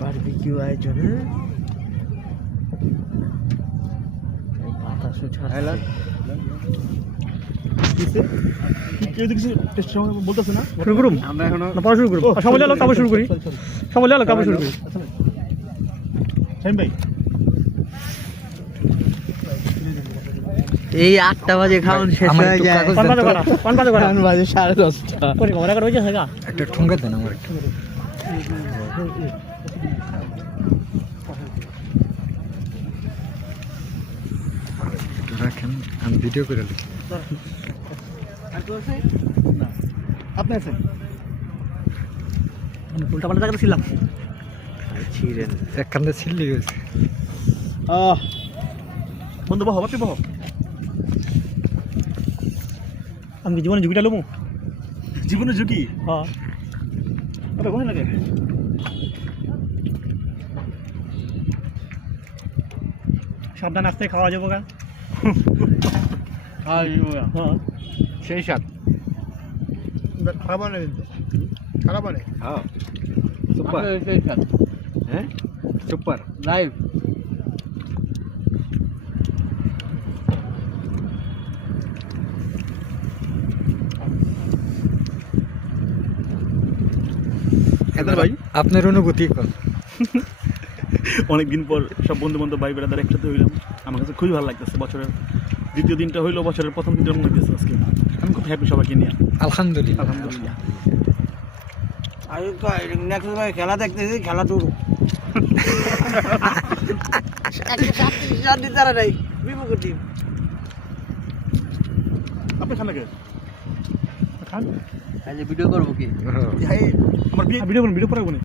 Barbecue আয়োজনে বাতাসও ছাড়ছে। বলতেছে না শুরু করুন, আমরা এখন না পড়া শুরু করুন? সবাই আলো কাপড় শুরু করি, সবাই আলো কাপড় শুরু করি। ভাই এই 8টা বাজে খাওয়ান শেষ হয়ে যায়। কোন বাজে করা বাজে 10:30। করি ওরা করে হইছে গা। একটা ঠুঙ্গা দেন আমার একটা। রাখেন, আমি ভিডিও করে লিখি। আপনি আছেন উল্টা পাল্টা জায়গাতে ছিলাম। ছিলেন একখানে ছিল্লি গেছে। বন্ধু বহ বাপি বহ আমি কি জীবনে ঝুঁকিটা লমু? জীবনে ঝুঁকি হ্যাঁ, আরে বহে লাগে সাবধান আসতে খাওয়া যাবো গা। হ্যাঁ সেই সাত খারাপ হয় না কিন্তু খারাপ হয় না হ্যাঁ সুপার হ্যাঁ সুপার লাইভ ভাই আপনার অনুভূতি কোন? অনেকদিন পর সব বন্ধু বান্ধব ভাই বেড়াদার একসাথে হইলাম, আমার কাছে খুবই ভালো লাগতেছে। বছরের দ্বিতীয় দিনটা হইলো, বছরের প্রথম দিনটা মনে হইতেছে আজকে। আমি খুব হ্যাপি সবাইকে নিয়ে। আলহামদুলিল্লাহ আলহামদুলিল্লাহ। নেক্সট ভাই খেলা দেখতেছি, খেলা দূর আপনি খান নাকি? খান। ভিডিও করবো কি? আমার ভিডিও পরে